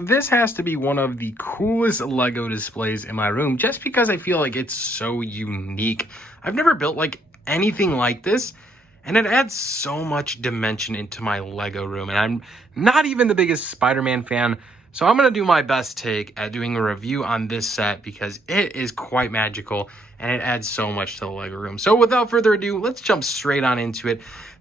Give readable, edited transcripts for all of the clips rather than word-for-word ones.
This has to be one of the coolest Lego displays in my room just because I feel like it's so unique. I've never built like anything like this, and it adds so much dimension into my Lego room. And I'm not even the biggest Spider-Man fan, so I'm gonna do my best take at doing a review on this set because it is quite magical and it adds so much to the Lego room. So without further ado, let's jump straight on into it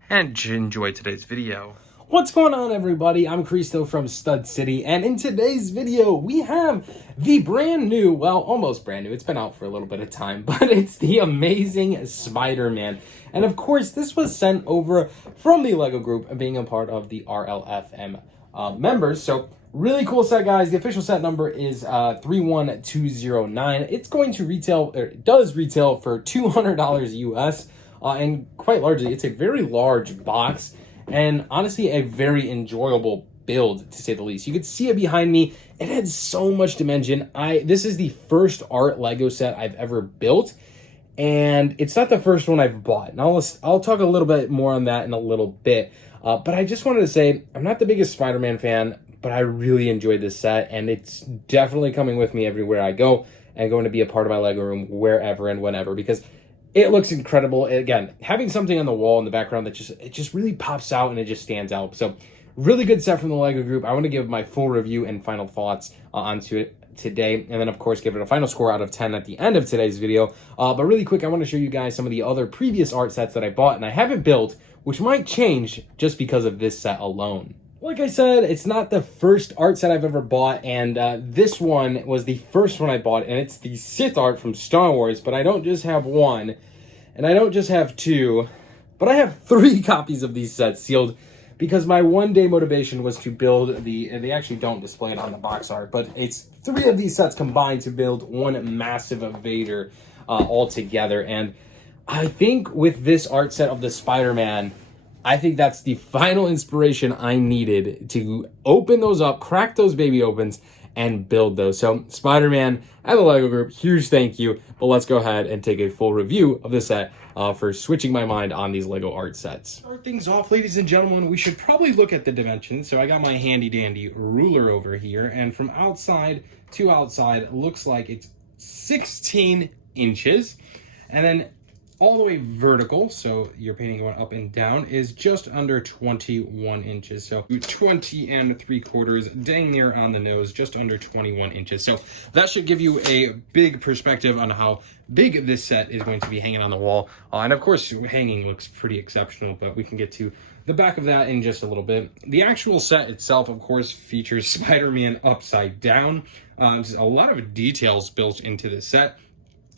and enjoy today's video. What's going on, everybody? I'm Cristo from Stud City, and in today's video we have the brand new, well, almost brand new, it's been out for a little bit of time, but it's the Amazing Spider-Man. And of course this was sent over from the Lego group, being a part of the RLFM members. So really cool set, guys. The official set number is 31209. It's going to retail, or it does retail, for $200 US, and quite largely it's a very large box. And honestly, a very enjoyable build, to say the least. You can see it behind me. It adds so much dimension. This is the first art Lego set I've ever built, and it's not the first one I've bought. And I'll talk a little bit more on that in a little bit. But I just wanted to say, I'm not the biggest Spider-Man fan, but I really enjoyed this set, and it's definitely coming with me everywhere I go and going to be a part of my Lego room wherever and whenever, because it looks incredible. Again, having something on the wall in the background that just really pops out and it just stands out. So really good set from the Lego group. I want to give my full review and final thoughts onto it today. And then of course, give it a final score out of 10 at the end of today's video. But really quick, I want to show you guys some of the other previous art sets that I bought and I haven't built, which might change just because of this set alone. Like I said, it's not the first art set I've ever bought, and this one was the first one I bought, and it's the Sith art from Star Wars, but I don't just have one, and I don't just have two, but I have 3 copies of these sets sealed, because my one-day motivation was to build and they actually don't display it on the box art, but it's 3 of these sets combined to build one massive Vader all together. And I think with this art set of the Spider-Man, I think that's the final inspiration I needed to open those up, crack those baby opens, and build those. So Spider-Man and the Lego group, huge thank you. But let's go ahead and take a full review of the set for switching my mind on these Lego art sets. Start things off, ladies and gentlemen, we should probably look at the dimensions. So I got my handy dandy ruler over here, and from outside to outside, it looks like it's 16 inches. And then all the way vertical, so you're painting going up and down, is just under 21 inches. So 20 3/4, dang near on the nose, just under 21 inches. So that should give you a big perspective on how big this set is going to be hanging on the wall. And of course, hanging looks pretty exceptional, but we can get to the back of that in just a little bit. The actual set itself, of course, features Spider-Man upside down. There's a lot of details built into this set.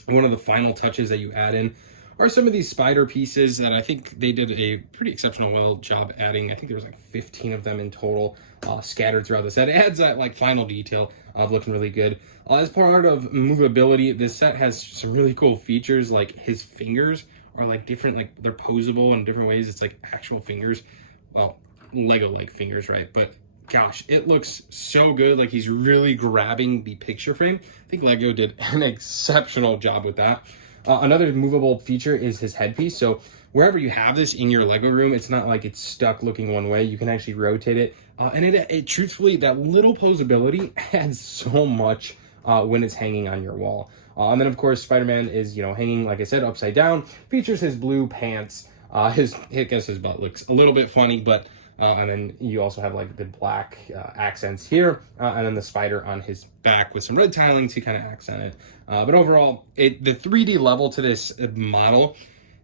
One of the final touches that you add in are some of these spider pieces that I think they did a pretty exceptional job adding. I think there was like 15 of them in total, scattered throughout the set. It adds that like final detail of looking really good. As part of movability, this set has some really cool features, like his fingers are like different, like they're posable in different ways. It's like actual fingers, well, Lego-like fingers, right? But gosh, it looks so good. Like he's really grabbing the picture frame. I think Lego did an exceptional job with that. Another movable feature is his headpiece. So wherever you have this in your Lego room, it's not like it's stuck looking one way. You can actually rotate it. And it truthfully, that little posability adds so much when it's hanging on your wall. And then of course, Spider-Man is, hanging, like I said, upside down, features his blue pants. I guess his butt looks a little bit funny, but and then you also have like the black accents here, and then the spider on his back with some red tiling to kind of accent it. But overall, the 3D level to this model,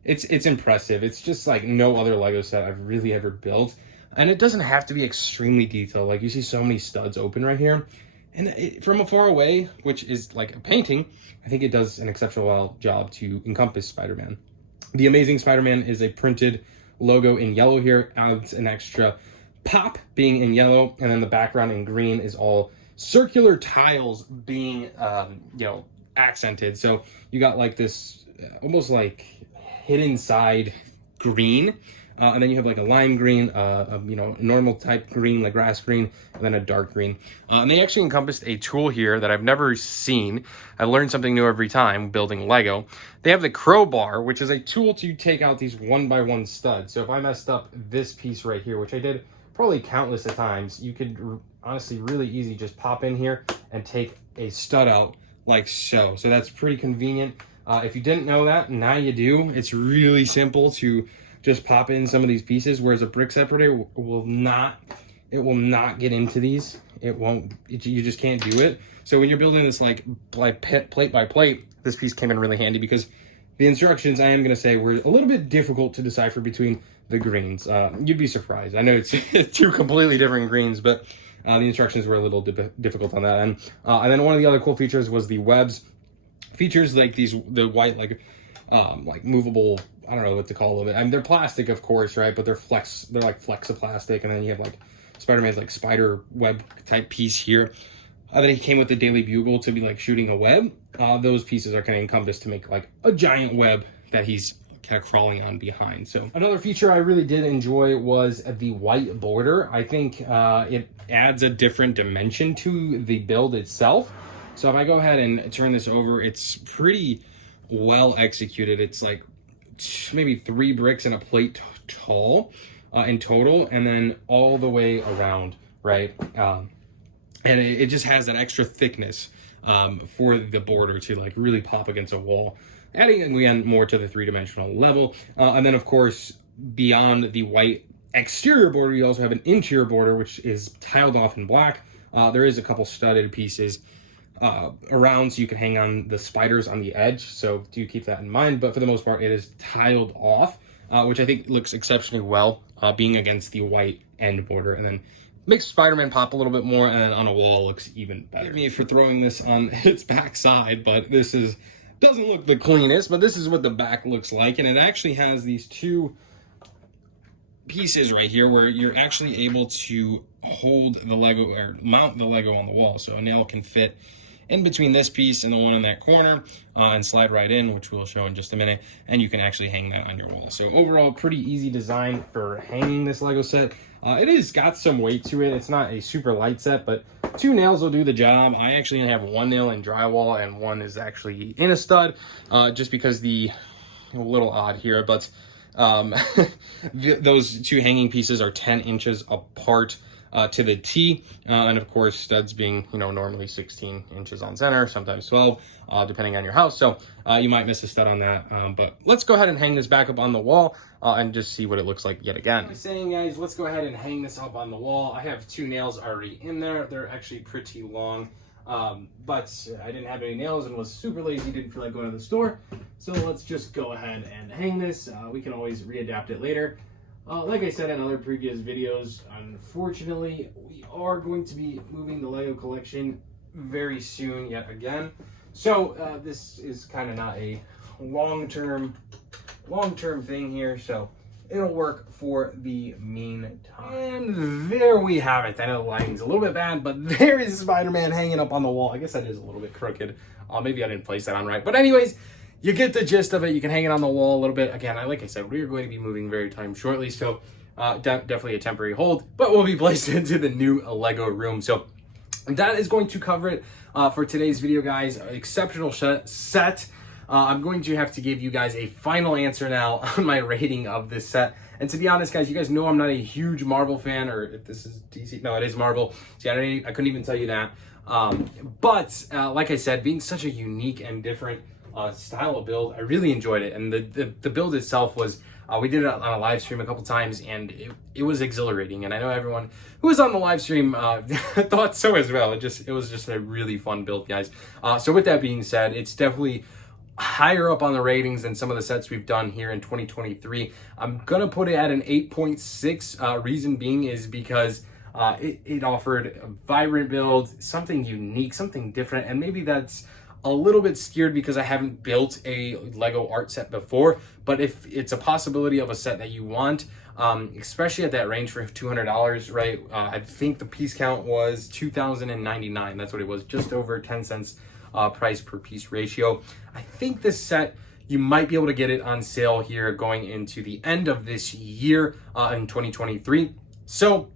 it's impressive. It's just like no other Lego set I've really ever built. And it doesn't have to be extremely detailed. Like you see so many studs open right here. And from afar away, which is like a painting, I think it does an exceptional job to encompass Spider-Man. The Amazing Spider-Man is a printed logo in yellow here, adds an extra pop being in yellow, and then the background in green is all circular tiles being accented. So you got like this almost like hidden side green, and then you have like a lime green, normal type green, like grass green, and then a dark green. And they actually encompassed a tool here that I've never seen. I learn something new every time building Lego. They have the crowbar, which is a tool to take out these 1x1 studs. So if I messed up this piece right here, which I did probably countless of times, you could honestly really easy. Just pop in here and take a stud out like so. So that's pretty convenient. If you didn't know that, now you do. It's really simple to just pop in some of these pieces, whereas a brick separator will not get into these. You just can't do it. So when you're building this like plate by plate, this piece came in really handy because the instructions, I am going to say, were a little bit difficult to decipher between the greens. You'd be surprised. I know it's two completely different greens, but the instructions were a little difficult on that end. And then one of the other cool features was the webs. Features like the white, like movable, I don't know what to call them. I mean, they're plastic, of course, right? But they're like flexoplastic. And then you have like Spider-Man's like spider web type piece here. Then he came with the Daily Bugle to be like shooting a web. Those pieces are kind of encompassed to make like a giant web that he's kind of crawling on behind. So another feature I really did enjoy was the white border. I think it adds a different dimension to the build itself. So if I go ahead and turn this over, it's pretty well executed. It's like maybe 3 bricks and a plate tall in total, and then all the way around, right? And it just has that extra thickness for the border to like really pop against a wall, adding again more to the 3-dimensional level. And then of course, beyond the white exterior border, you also have an interior border, which is tiled off in black. There is a couple studded pieces around, so you can hang on the spiders on the edge. So do keep that in mind. But for the most part, it is tiled off, which I think looks exceptionally well, being against the white end border, and then makes Spider-Man pop a little bit more, and then on a wall looks even better. Forgive me for throwing this on its back side, but doesn't look the cleanest, but this is what the back looks like. And it actually has these 2 pieces right here where you're actually able to hold the Lego or mount the Lego on the wall. So a nail can fit in between this piece and the one in that corner and slide right in, which we'll show in just a minute, and you can actually hang that on your wall. So overall, pretty easy design for hanging this Lego set. It is got some weight to it. It's not a super light set, but 2 nails will do the job. I actually have 1 nail in drywall and 1 is actually in a stud, just because a little odd here, but those 2 hanging pieces are 10 inches apart to the T, and of course studs being normally 16 inches on center, sometimes 12, depending on your house. So you might miss a stud on that, but let's go ahead and hang this back up on the wall and just see what it looks like yet again. I'm saying, guys, let's go ahead and hang this up on the wall. I have 2 nails already in there. They're actually pretty long, but I didn't have any nails and was super lazy, didn't feel like going to the store. So let's just go ahead and hang this. We can always readapt it later. Like I said in other previous videos, unfortunately, we are going to be moving the Lego collection very soon yet again. So this is kind of not a long-term thing here, so it'll work for the meantime. And there we have it. I know the lighting's a little bit bad, but there is Spider-Man hanging up on the wall. I guess that is a little bit crooked. Maybe I didn't place that on right. But anyways, you get the gist of it. You can hang it on the wall a little bit. Again, like I said, we are going to be moving very shortly, so definitely a temporary hold, but we'll be placed into the new Lego room. So that is going to cover it for today's video, guys. Exceptional set. I'm going to have to give you guys a final answer now on my rating of this set. And to be honest, guys, you guys know I'm not a huge Marvel fan, or if this is DC, no, it is Marvel. See, I couldn't even tell you that. But like I said, being such a unique and different style of build, I really enjoyed it. And the build itself was, we did it on a live stream a couple times, and it was exhilarating. And I know everyone who was on the live stream thought so as well. It was just a really fun build, guys. So with that being said, it's definitely higher up on the ratings than some of the sets we've done here in 2023. I'm gonna put it at an 8.6. Reason being is because it offered a vibrant build, something unique, something different, and maybe that's a little bit scared because I haven't built a Lego art set before. But if it's a possibility of a set that you want, especially at that range for $200, right? I think the piece count was 2,099. That's what it was, just over 10 cents price per piece ratio. I think this set, you might be able to get it on sale here going into the end of this year in 2023. So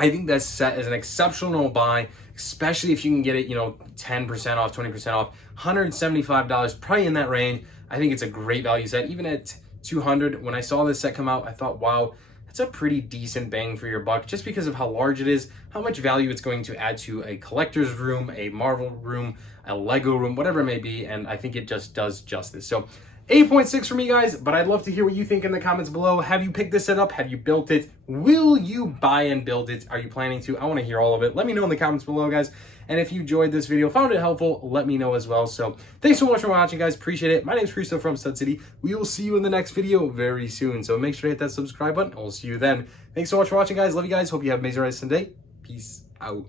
I think this set is an exceptional buy, especially if you can get it, 10% off, 20% off, $175, probably in that range. I think it's a great value set. Even at $200, when I saw this set come out, I thought, wow, it's a pretty decent bang for your buck just because of how large it is, how much value it's going to add to a collector's room, a Marvel room, a Lego room, whatever it may be, and I think it just does justice. So 8.6 for me, guys, but I'd love to hear what you think in the comments below. Have you picked this set up? Have you built it? Will you buy and build it? Are you planning to? I want to hear all of it. Let me know in the comments below, guys. And if you enjoyed this video, found it helpful, let me know as well. So thanks so much for watching, guys. Appreciate it. My name is Cristo from Stud City. We will see you in the next video very soon. So make sure to hit that subscribe button, and we'll see you then. Thanks so much for watching, guys. Love you guys. Hope you have an amazing rest of the day. Peace out.